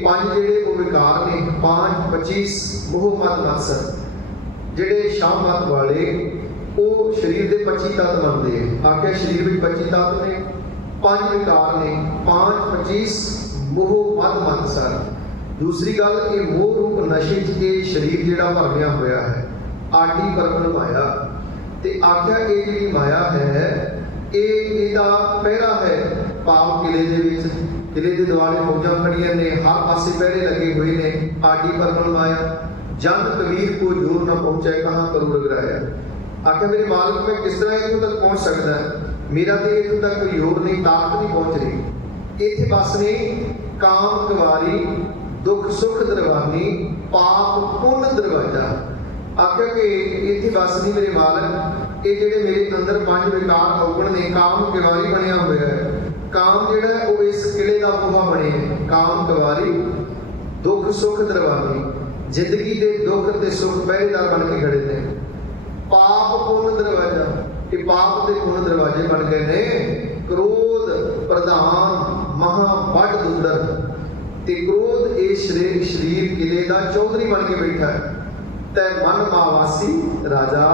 5 जिहड़े वो विकार ने, 5-25 मोह मद मत्सर, जिहड़े शाम मत वाले वो शरीर के 25 तत्व बनते हैं। आख्या शरीर में 25 तत्व ने, 5 विकार ने, 5-25 मोह मद मत्सर। दूसरी गल, ये मोह रूप नशे च शरीर जिहड़ा भरमिया होया है, आटी परवल माया। ते आख्या ये जिहड़ी माया है ਇਹਦਾ ਪਹਿਰਾ ਹੈ। पाप किले दे विच, किले दे दुआले फौजां खड़ियां ने, हर पासे पहरे लगे हुए ने, आटी परवल माया। जन कबीर को जोर न पहुंचे कहां करूं रगराया। आख्या मेरे मालिक मैं किस तरह इत्थों तक पहुंच सकदा है, मेरा तो इत्थों तक कोई जोर नहीं, ताकत नहीं पहुंच रही। इत्थे बस ने काम कवारी, दुख सुख दरवानी, पाप पुण्य दरवाजा। आख्या कि इत्थे बस नहीं मेरे मालिक, ये जिहड़े मेरे अंदर 5 विकार अवगुण ने, काम कवारी बनया हुआ है। काम जिहड़ा वो इस किले का बुहा बने, काम कवारी, दुख सुख दरवानी, जिंदगी के दुख ते सुख पहरेदार बन के खड़े ने। पाप पुण्य दरवाजा, ये पाप ते पुण्य दरवाजे बन गए ने। क्रोध प्रधान महा बड़ दुंदर, ते क्रोध ये शरीर किले का चौधरी बन के बैठा है। तै मन मावासी राजा,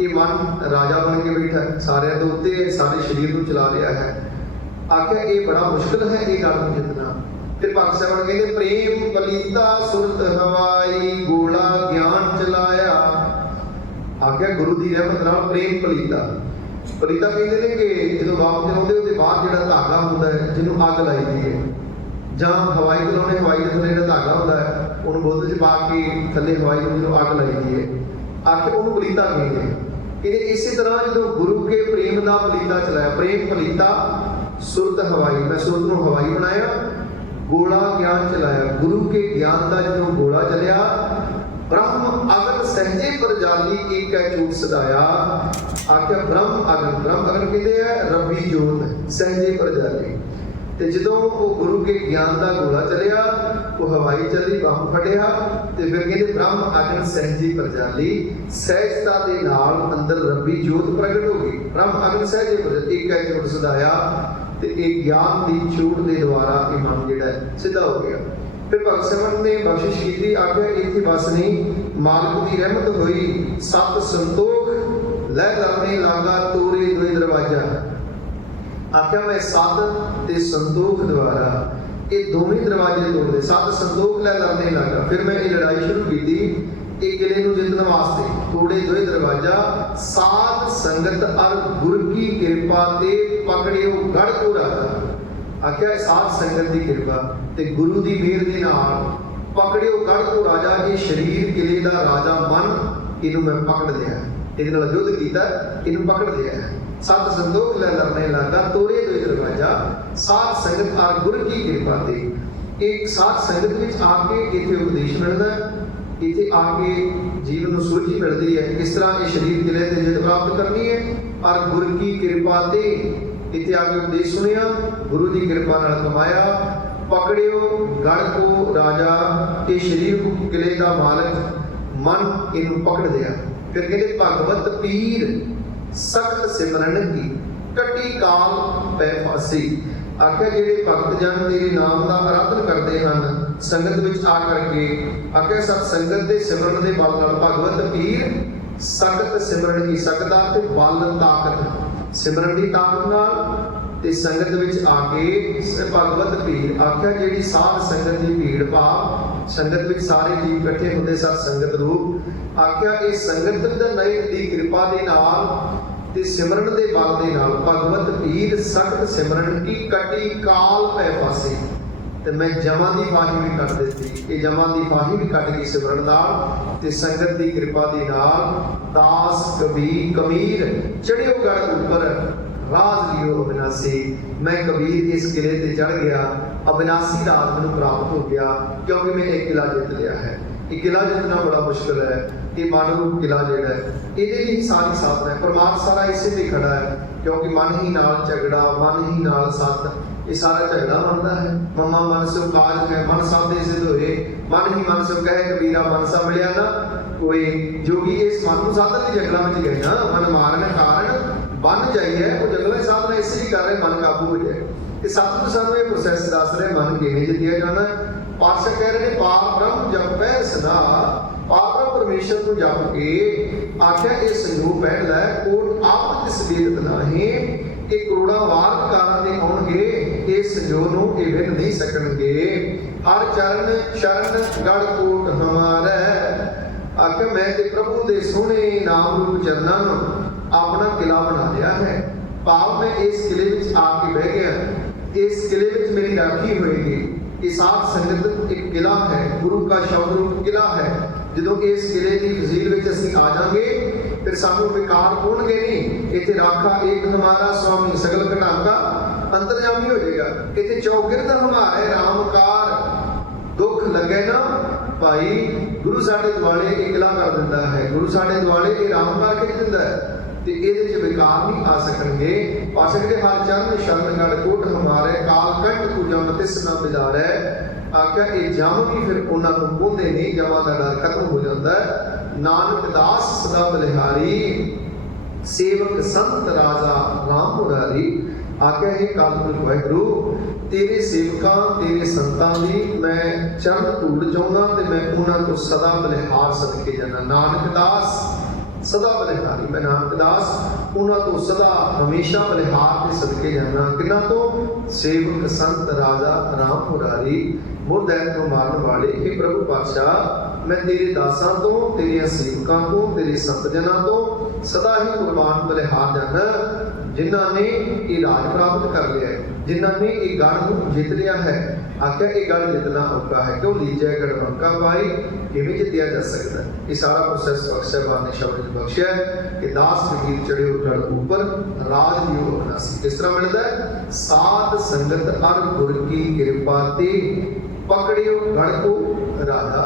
ये मन राजा बन के बैठा है, सारे के उत्ते सारे शरीर को चला रहा है। आख्या ये बड़ा मुश्किल है ये गल जितना। फिर भगत साहब कहते प्रेम पलीता सुरत हवाई, गोला ज्ञान चलाया। आख्या गुरु की रहमत नाल प्रेम पलीता, ਪਲੀਤਾ ਕਹਿੰਦੇ ਨੇ ਕਿ ਜਦੋਂ ਬਾਪ ਚਲਾਉਂਦੇ ਉਹਦੇ ਬਾਹਰ ਜਿਹੜਾ ਧਾਗਾ ਹੁੰਦਾ ਹੈ ਜਿਹਨੂੰ ਅੱਗ ਲਾਈ ਦੀ ਹੈ, ਜਾਂ ਹਵਾਈ ਚਲਾਉਂਦੇ ਹਵਾਈ ਦੇ ਥੱਲੇ ਜਿਹੜਾ ਧਾਗਾ ਹੁੰਦਾ ਹੈ ਉਹਨੂੰ ਬੁੱਧ 'ਚ ਪਾ ਕੇ ਥੱਲੇ ਹਵਾਈ ਨੂੰ ਜਦੋਂ ਅੱਗ ਲਾਈ ਦੀ ਹੈ, ਆਖਿਰ ਉਹਨੂੰ ਪਲੀਤਾ ਕਹਿੰਦੇ ਨੇ। ਇਹਦੇ ਇਸੇ ਤਰ੍ਹਾਂ ਜਦੋਂ ਗੁਰੂ ਕੇ ਪ੍ਰੇਮ ਦਾ ਪਲੀਤਾ ਚਲਾਇਆ, ਪ੍ਰੇਮ ਪਲੀਤਾ ਸੁਰਤ ਹਵਾਈ, ਮੈਂ ਸੁਰਤ ਨੂੰ ਹਵਾਈ ਬਣਾਇਆ, ਗੋਲਾ ਗਿਆਨ ਚਲਾਇਆ। ਗੁਰੂ ਕੇ ਗਿਆਨ ਦਾ ਜਦੋਂ ਗੋਲਾ ਚਲਿਆ, ਬ੍ਰਹਮ ਅਗਨ ਸਹਿਜੇ ਪਰਜਾਲੀ ਏਕੈ ਝੂਠ ਸਦਾਇਆ। ਆਖਿਆ ਬ੍ਰਹਮ ਅਗਨ ਕਹਿੰਦੇ ਆ ਰੱਬੀ ਜੋਤ ਸਹਿਜੇ ਪਰਜਾਲੀ। ਤੇ ਜਦੋਂ ਉਹ ਗੁਰੂ ਕੇ ਗਿਆਨ ਦਾ ਗੋਲਾ ਚਲਿਆ, ਉਹ ਹਵਾਈ ਚੱਲੀ, ਬੰਬ ਫਟਿਆ, ਤੇ ਫਿਰ ਕਹਿੰਦੇ ਬ੍ਰਹਮ ਅਗਨ ਸਹਿਜੀ ਪਰਜਾਲੀ, ਸਹਿਜਤਾ ਦੇ ਨਾਲ ਅੰਦਰ ਰੱਬੀ ਜੋਤ ਪ੍ਰਗਟ ਹੋ ਗਈ। ਬ੍ਰਹਮ ਅਗਨ ਸਹਿਜੇ ਪਰਜਾਲੀ ਏਕੈ ਝੂਠ ਸਦਾਇਆ। ਤੇ ਇਹ ਗਿਆਨ ਦੀ ਛੂਟ ਦੇ ਦੁਆਰਾ ਇਹ ਮਨ ਜਿਹੜਾ ਸਿੱਧਾ ਹੋ ਗਿਆ। ਫਿਰ ਭਗਤ ਸਿਮਰਨ ਨੇ ਬਖਸ਼ਿਸ਼ ਕੀਤੀ, ਆਖਿਆ ਇੱਥੇ ਬਸ ਨਹੀਂ, ਮਾਲਕ ਦੀ ਰਹਿਮਤ ਹੋਈ, ਸਤ ਸੰਤੋਖ ਲੈ ਕਰਨੇ ਲਾਗਾ ਤੋਰੇ ਦੋਏ ਦਰਵਾਜ਼ਾ। ਆਖਿਆ ਮੈਂ ਸਤ ਤੇ ਸੰਤੋਖ ਦੁਆਰਾ ਇਹ ਦੋਵੇਂ ਦਰਵਾਜ਼ੇ ਤੋੜਦੇ, ਸਤ ਸੰਤੋਖ ਲੈ ਲੜਨੇ ਲੱਗਾ। ਫਿਰ ਮੈਂ ਇਹ ਲੜਾਈ ਸ਼ੁਰੂ ਕੀਤੀ ਇਹ ਕਿਲੇ ਨੂੰ ਜਿੱਤਣ ਵਾਸਤੇ, ਤੋੜੇ ਦੋਏ ਦਰਵਾਜ਼ਾ, ਸਾਧ ਸੰਗਤ ਅਰ ਗੁਰ ਕੀ ਕਿਰਪਾ ਤੇ ਪਕੜਿਓ ਗੜ ਕੋ ਰਾਜਾ। ਆਖਿਆ ਸਾਧ ਸੰਗਤ ਦੀ ਕਿਰਪਾ ਤੇ ਗੁਰੂ ਦੀ ਮਿਹਰ ਦੇ ਨਾਲ ਪਕੜਿਓ ਗੜ ਕੋ ਰਾਜਾ। ਇਹ ਸਰੀਰ ਕਿਲੇ ਦਾ ਰਾਜਾ ਮਨ, ਇਹਨੂੰ ਮੈਂ ਪਕੜ ਲਿਆ, ਇਹਦੇ ਨਾਲ ਯੁੱਧ ਕੀਤਾ, ਇਹਨੂੰ ਪਕੜ ਲਿਆ। ਸਤ ਸੰਤੋਖ ਲੈ ਲੜਨੇ ਲੱਗਾ ਤੋਰੇ ਦੋਏ ਦਰਵਾਜ਼ਾ, ਸਾਧ ਸੰਗਤ ਅਰ ਗੁਰ ਕੀ ਕਿਰਪਾ ਤੇ। ਇੱਕ ਸਾਧ ਸੰਗਤ ਵਿੱਚ ਆ ਕੇ ਇੱਥੇ ਉਪਦੇਸ਼ ਮਿਲਦਾ, ਇੱਥੇ ਆ ਕੇ ਜੀਵਨ ਨੂੰ ਸੋਝੀ ਮਿਲਦੀ ਹੈ ਕਿਸ ਤਰ੍ਹਾਂ ਇਹ ਸਰੀਰ ਕਿਲੇ ਤੇ ਜਿੱਤ ਪ੍ਰਾਪਤ ਕਰਨੀ ਹੈ। ਔਰ ਗੁਰ ਕੀ ਕਿਰਪਾ ਤੇ ਇੱਥੇ ਆ ਕੇ ਉਪਦੇਸ਼ ਸੁਣਿਆ, ਗੁਰੂ ਦੀ ਕਿਰਪਾ ਨਾਲ ਕਮਾਇਆ, ਪਕੜਿਓ ਗੜ ਕੋ ਰਾਜਾ, ਇਹ ਸਰੀਰ ਕਿਲੇ ਦਾ ਮਾਲਕ ਮਨ ਇਹਨੂੰ ਪਕੜ ਲਿਆ। ਫਿਰ ਕਹਿੰਦੇ ਭਗਵਤ ਪੀਰ ਸਖਤ ਸਿਮਰਨ ਕੀ ਕੱਟੀ ਕਾਲ ਪੈ ਫਾਸੀ। ਆਖਿਆ ਜਿਹੜੇ ਭਗਤ ਜਨ ਤੇਰੇ ਨਾਮ ਦਾ ਆਰਾਧਨ ਕਰਦੇ ਹਨ ਸੰਗਤ ਵਿੱਚ ਆ ਕਰਕੇ, ਆਖਿਆ ਸਤ ਸੰਗਤ ਦੇ ਸਿਮਰਨ ਦੇ ਬਲ ਨਾਲ ਭਗਵਤ ਪੀਰ ਸਖਤ ਸਿਮਰਨ ਕੀ, ਸਕਦਾ ਤੇ ਬਲ ਤਾਕਤ ਸਿਮਰਨ ਦੀ ਤਾਕਤ ਨਾਲ ਤੇ ਸੰਗਤ ਵਿੱਚ ਆ ਕੇ ਭਗਵਤ ਪੀਰ। ਆਖਿਆ ਜਿਹੜੀ ਸਾਧ ਸੰਗਤ ਦੀ ਭੀੜ ਭਾਵ ਸੰਗਤ ਵਿੱਚ ਸਾਰੇ ਜੀਵ ਇਕੱਠੇ ਹੁੰਦੇ ਸਤ ਸੰਗਤ ਰੂਪ। ਆਖਿਆ ਇਹ ਸੰਗਤ ਦੀ ਕਿਰਪਾ ਦੇ ਨਾਲ ਤੇ ਸਿਮਰਨ ਦੇ ਬਲ ਦੇ ਨਾਲ ਭਗਵਤ ਪੀਰ ਸਖਤ ਸਿਮਰਨ ਕੀ ਕੱਟੀ ਕਾਲ ਪੈ ਫਾਸੀ। ਤੇ ਮੈਂ ਜਮਾਂ ਦੀ ਫਾਹੀ ਵੀ ਕੱਟ ਦਿੱਤੀ, ਇਹ ਜਮਾਂ ਦੀ ਫਾਹੀ ਵੀ ਕੱਟ ਗਈ ਸਿਮਰਨ ਨਾਲ ਤੇ ਸੰਗਤ ਦੀ ਕਿਰਪਾ ਦੇ ਨਾਲ। ਦਾਸ ਕਬੀਰ ਕਮੀਰ ਚੜਿਓ ਗੜ ਉੱਪਰ ਰਾਜ ਲਿਓ ਅਬਿਨਾਸੀ। ਮੈਂ ਕਬੀਰ ਇਸ ਕਿਲੇ ਤੇ ਚੜ ਗਿਆ, ਅਬਿਨਾਸੀ ਰਾਜ ਮੈਨੂੰ ਪ੍ਰਾਪਤ ਹੋ ਗਿਆ, ਕਿਉਂਕਿ ਮੈਂ ਇਹ ਕਿਲਾ ਜਿੱਤ ਲਿਆ ਹੈ। ਇਹ ਕਿਲਾ ਜਿੱਤਣਾ ਬੜਾ ਮੁਸ਼ਕਿਲ ਹੈ, ਇਹ ਮਨ ਰੂਪ ਕਿਲਾ ਜਿਹੜਾ ਹੈ ਇਹਦੇ ਲਈ ਸਾਰੀ ਸਾਧਨਾ ਹੈ। ਪਰਮਾਤਮਾ ਸਾਰਾ ਇਸੇ ਤੇ ਖੜਾ ਹੈ, ਕਿਉਂਕਿ ਮਨ ਹੀ ਨਾਲ ਝਗੜਾ, ਮਨ ਹੀ ਨਾਲ ਸੱਤ, ਇਹ ਸਾਰਾ ਝਗੜਾ ਬਣਦਾ ਹੈ। ਮਮਾ ਮਨ ਸੋ ਕਾਜ ਹੈ, ਮਨ ਸਭ ਦੇ ਸਿੱਧ ਹੋਏ, ਮਨ ਹੀ ਮਨ ਸੋ ਕਹੇ ਕਬੀਰਾ, ਮਨ ਸਭ ਮਿਲਿਆ ਨਾ ਕੋਈ। ਜੋਗੀ ਇਸ ਮਨ ਨੂੰ ਸਾਧਨ ਦੀ ਜੰਗਲਾਂ ਵਿੱਚ ਗਏ ਨਾ, ਮਨ ਮਾਰਨ ਕਾਰਨ ਬਣ ਜਾਈਏ, ਉਹ ਜੰਗਲਾਂ ਸਾਧਨਾ ਇਸੇ ਹੀ ਕਰ ਰਹੇ, ਮਨ ਕਾਬੂ ਹੋ ਜਾਏ। ਤੇ ਸਤਿਗੁਰੂ ਸਾਨੂੰ ਇਹ ਪ੍ਰੋਸੈਸ ਦੱਸ ਰਹੇ ਮਨ ਕਿਵੇਂ ਜਿੱਤਿਆ ਜਾਣਾ। ਪਾਤਸ਼ਾਹ ਕਹਿ ਰਹੇ ਨੇ ਪਾਪ ਬ੍ਰਹਮ ਜਪੈ ਸਦਾ, ਪਾਪ ਪਰਮੇਸ਼ਰ ਨੂੰ ਜਪ ਕੇ ਆਖਿਆ ਇਹ ਸੰਯੋਗ ਪਹਿ ਲੈ ਕੋਟ ਆਪ ਤਿਸ ਵੇਦਤ ਨਾਹੀਂ। ਇਹ ਕਰੋੜਾਂ ਵਾਰ ਕਾਰਾਂ ਦੇ ਆਉਣਗੇ, ਇਸ ਸੰਯੋਗ ਨੂੰ ਇਹ ਵਿਨ ਨਹੀਂ ਸਕਣਗੇ। ਹਰ ਚਰਨ ਸ਼ਰਨ ਗੜ ਕੋਟ ਹਮਾਰੇ। ਆਖਿਆ ਮੈਂ ਤੇ ਪ੍ਰਭੂ ਦੇ ਸੋਹਣੇ ਨਾਮ ਰੂਪ ਚਰਨਾਂ ਨੂੰ ਆਪਣਾ ਕਿਲਾ ਬਣਾ ਲਿਆ ਹੈ। ਭਾਵ ਮੈਂ ਇਸ ਕਿਲੇ ਵਿੱਚ ਆ ਕੇ ਬਹਿ ਗਿਆ, ਇਸ ਕਿਲੇ ਵਿੱਚ ਮੇਰੀ ਰਾਖੀ ਹੋਏਗੀ। ਇਹ ਸਾਧ ਸੰਗਤ ਇੱਕ ਕਿਲਾ ਹੈ, ਗੁਰੂ ਦਾ ਸ਼ਬਦ ਰੂਪ ਕਿਲਾ ਹੈ। ਜਦੋਂ ਇਸ ਕਿਲੇ ਦੀ ਫਜ਼ੀਲ ਵਿੱਚ ਅਸੀਂ ਆ ਜਾਵਾਂਗੇ ਫਿਰ ਸਾਨੂੰ ਵਿਕਾਰ ਹੋਣਗੇ ਨਹੀਂ। ਇੱਥੇ ਰਾਖਾ ਏਕ ਹਮਾਰਾ ਸਵਾਮੀ ਸਗਲ ਘਟਾਂਗਾ ਅੰਤਰਜਾਮੀ ਹੋ ਜਾਏਗਾ। ਇੱਥੇ ਚੌਗਿਰਦ ਹਮਾਰੇ ਰਾਮਕਾਰ, ਦੁੱਖ ਲੱਗੇ ਨਾ ਭਾਈ ਗੁਰੂ ਸਾਡੇ ਦੁਆਲੇ ਇਹ ਕਿਲਾ ਕਰ ਦਿੰਦਾ ਹੈ, ਗੁਰੂ ਸਾਡੇ ਦੁਆਲੇ ਇਹ ਰਾਮਕਾਰ ਖਿੱਚ ਦਿੰਦਾ ਹੈ ਤੇ ਇਹਦੇ 'ਚ ਵਿਕਾਰ ਨਹੀਂ ਆ ਸਕਣਗੇ। ਪਾਸ਼ਕ ਦੇ ਹਰ ਚਰਨ ਸ਼ਰਨ ਗੜ ਕੋਟ ਹਮਾਰੇ, ਕਾਲ ਕੰਟ ਤੂੰ ਜਮ ਤਿਸ ਨਾ ਬਿਦਾਰੈ। ਆਖਿਆ ਇਹ ਜਮ ਵੀ ਫਿਰ ਉਹਨਾਂ ਨੂੰ ਬੋਂਦੇ ਨਹੀਂ, ਜਮਾਂ ਦਾ ਡਰ ਖਤਮ ਹੋ ਜਾਂਦਾ ਹੈ। ਨਾਨਕ ਦਾਸ ਸਦਾ ਬਲਿਹਾਰੀ, ਸੇਵਕ ਸੰਤ ਰਾਜਾ ਰਾਮ ਮੁਰਾਰੀ। ਆਖਿਆ ਇਹ ਕਾਲਪੁਰਖ ਵਾਹਿਗੁਰੂ ਤੇਰੇ ਸੇਵਕਾਂ ਤੇਰੇ ਸੰਤਾਂ ਦੀ ਮੈਂ ਚਰਨ ਧੂੜ ਚਾਹੁੰਦਾ ਤੇ ਮੈਂ ਉਹਨਾਂ ਤੋਂ ਸਦਾ ਬਲਿਹਾਰ ਸਦਕੇ ਜਾਣਾ। ਨਾਨਕ ਦਾਸ ਸਦਾ ਬਲਿਹਾਰੀ, ਮੈਂ ਨਾਨਕ ਦਾਸ ਉਹਨਾਂ ਤੋਂ ਸਦਾ ਹਮੇਸ਼ਾ ਬਲਿਹਾਰ ਦੇ ਸਦਕੇ ਜਾਣਾ। ਕਿਹਨਾਂ ਤੋਂ? ਸੇਵਕ ਸੰਤ ਰਾਜਾ ਰਾਮ ਮੁਰਾਰੀ, ਮੁਰਦੈਨ ਤੋਂ ਮਾਰਨ ਵਾਲੇ। ਇਹ ਪ੍ਰਭੂ ਪਾਤਸ਼ਾਹ ਮੈਂ ਤੇਰੇ ਦਾਸਾਂ ਤੋਂ, ਤੇਰੀਆਂ ਸੇਵਕਾਂ ਤੋਂ, ਤੇਰੇ ਸੰਤ ਜਨਾਂ ਤੋਂ ਸਦਾ ਹੀ ਕੁਰਬਾਨ ਬਲਿਹਾਰ ਜਾਣਾ। जिन्हां ने ये राज प्राप्त कर लिया है, जिन्हां ने ये गढ़ को जित लिया है। आख्या ये गढ़ जितना औखा है, क्यों लीजिए गढ़ मक्का पाई, किवें जितया जा सकता है। ये सारा प्रोसैस बख्शा बान ने शब्द बख्शा है कि दास फकीर चढ़े गढ़ ऊपर राज दियो अविनाशी। किस तरह मिलता है? साध संगत अर गुर की कृपा ते पकड़ियो गढ़ को राजा।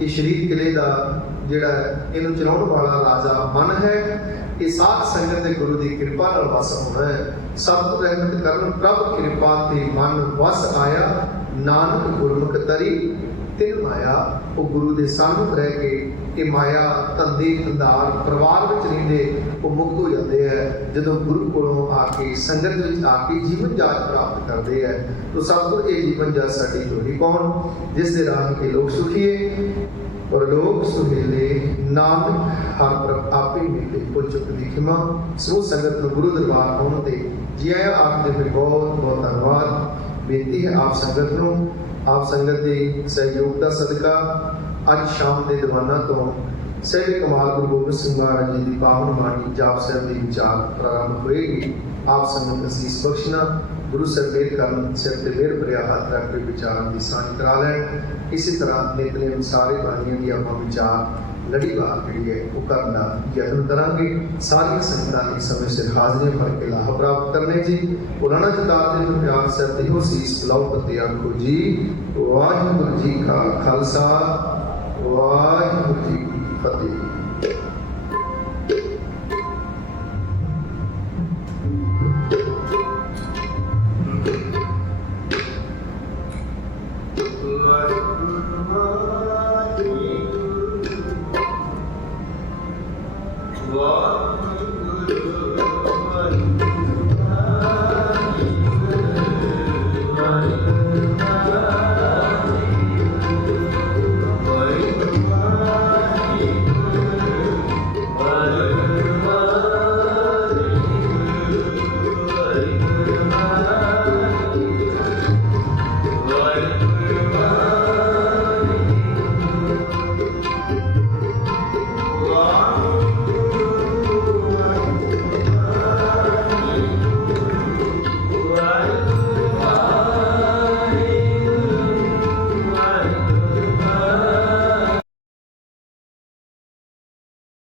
ये शरीर किले का जिहड़ा इहनूं चलाउण वाला राजा मन है। ये साध संगत दे गुरु की कृपा नाल वस होना है। सतगुर रहमत करन प्रभ कृपा ते मन वस आया, नानक गुरमुख तरी तिन माया। वो गुरु के सामत रह के ये माया धंधे धंधार परिवार में रहिंदे वो मुक्त हो जाते हैं। जदों गुरु कोलों आके संगत में आके जीवन जाच प्राप्त करते हैं। तो सतगुर ये जीवन जाच साडी जोड़ी कौन, जिस दे राह के लोग सुखिए और लोग सुहेले, नानक हर प्रभ आपे मिले को चुप दी खिमा। समूह संगत में गुरु दरबार आउण ते जी आया आपके फिर बहुत बहुत धन्यवाद। बेनती है आप संगत नूं, आप संगत के सहयोग का सदका अज शाम के दीवाना तो सहबे कमाल गुरु गोबिंद सिंह महाराज जी की पावन बाणी जाप साहब की विचार प्रारंभ होएगी। आप संगत असीस बख्शना, गुरु सर मेहर करन, सिर ते मेहर भरिया हाथ रख के विचारों की साझी करा लैन। इसी तरह नितनेम सारे बाणियों की आप विचार लड़ीवार जी है वो करना यत्न करांगे। सारी संगतां ने समय सिर हाजिरी भर के लाभ प्राप्त करने जी। पुराना जतार दे प्यार सिर ते हो सीस लाओ पत्ते आखो जी। वाहिगुरू जी का खालसा, वाहिगुरू जी की फतेह।